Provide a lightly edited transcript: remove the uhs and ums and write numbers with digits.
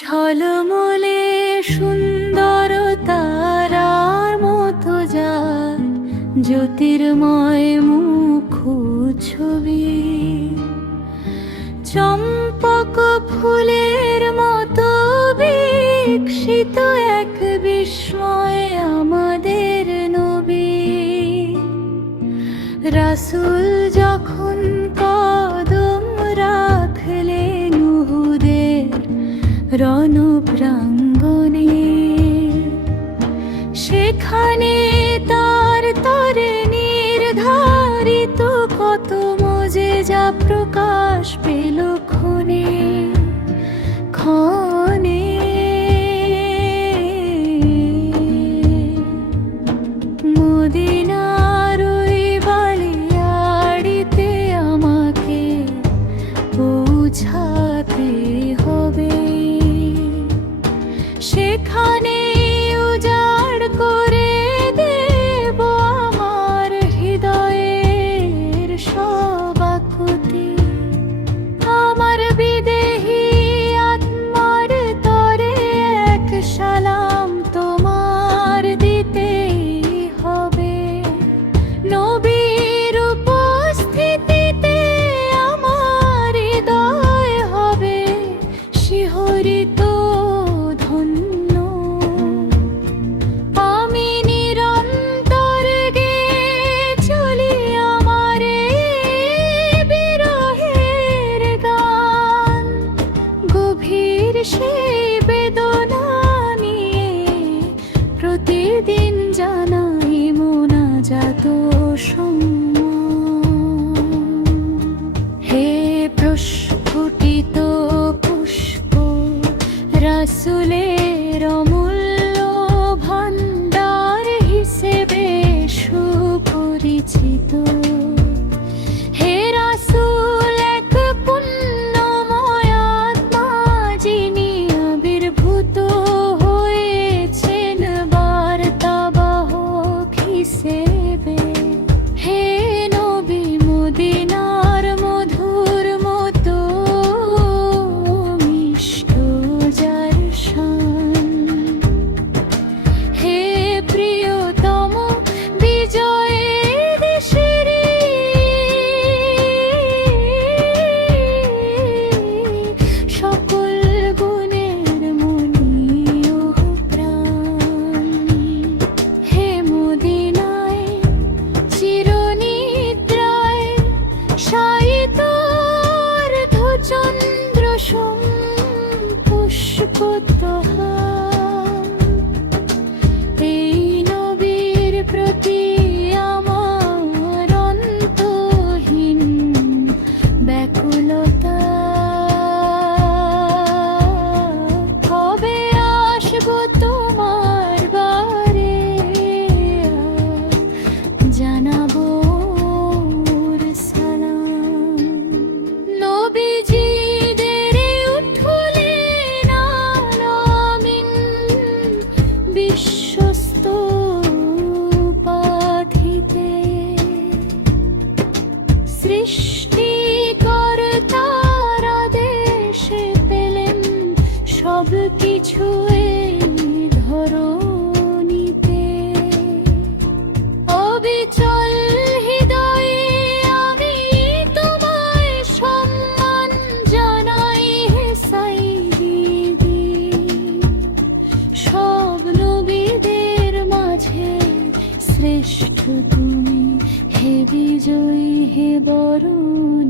ঝলমলে সুন্দর তারার মতো যার জ্যোতির্ময় মুখ ছবি, চম্পক ফুলের মতো বিকশিত এক বিস্ময় আমাদের নবী। রাসূল যখন কদম রাখলেন উহুদের রণপ্রাঙ্গণে, সেখানে তার তরে নির্ধারিত কত মোজেজা প্রকাশ পেল ক্ষণে ক্ষণে। মদিনার ওই বালিয়াড়িতে আমাকে পৌঁছাতে হবে, সেখানে উজাড় করে দেব আমার হৃদয়ের সব আকুতি। আমার বিদেহী আত্মার তরে এক সালাম তোমার দিতেই হবে। নবীর উপস্থিতিতে আমার হৃদয় হবে শিহরিত ধন্য। আমি নিরন্তর গেয়ে চলি আমার বিরহের গান, গভীর সেই বেদনা নিয়ে প্রতিদিন জানাই মোনাজাত সম্মান। হে প্রস্ফুটিত পুষ্প, রাসূলের অমূল্য ভাণ্ডার হিসেবে সুপরিচিত। হে রাসূল, এক পুণ্যময় আত্মা যিনি আবির্ভূত হয়েছেন বার্তাবাহক হিসেবে। হে নবী, মদিনার মধুর মতো মিষ্ট যার শান। হে প্রিয়তম বিজয়ের দেশের সকল গুণের মনীয় প্রাণ। হে মদিনায় চিরনিদ্রায় শায়িত অর্ধচন্দ্র সম পুষ্পোদ্হার, এই নবীর প্রতি আমার অন্তহীন ব্যাকুলতা। কবে আসবো তোমার বারে, জানাবো ওর সালাম। নবীজিদের উঠলেন আলামিন বিশ্বস্ত উপাধিতে, সৃষ্টিকর্তার আদেশে পেলেন সব কিছু এই ধরণীতে। অবিচল হৃদয়ে আমি তোমায় সম্মান জানাই হে সাইয়্যিদি। সব নবীদের মাঝে শ্রেষ্ঠ তুমি, হে বিজয়ী হে বরণ